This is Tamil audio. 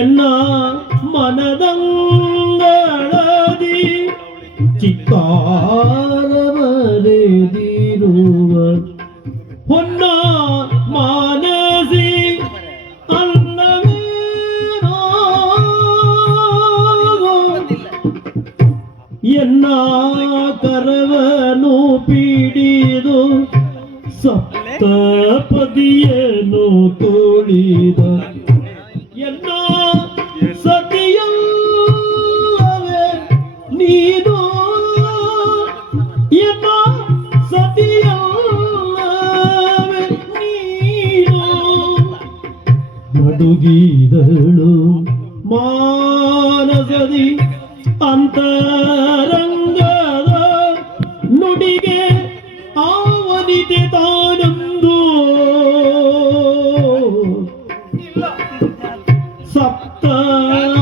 என்ன மனதங்களாதி சித்தாரவரே தீருவர் பொன்னா மானசி என்ன கரவனோ பீடிதோ சப்த பதியனோ தோழிதான் ನಡುಗಿದಳು ಮಾನಸದಿ ಅಂತರಂಗದ ನುಡಿಗೆ ಆವನಿತೆ ತಾನಂದು ಸಪ್ತ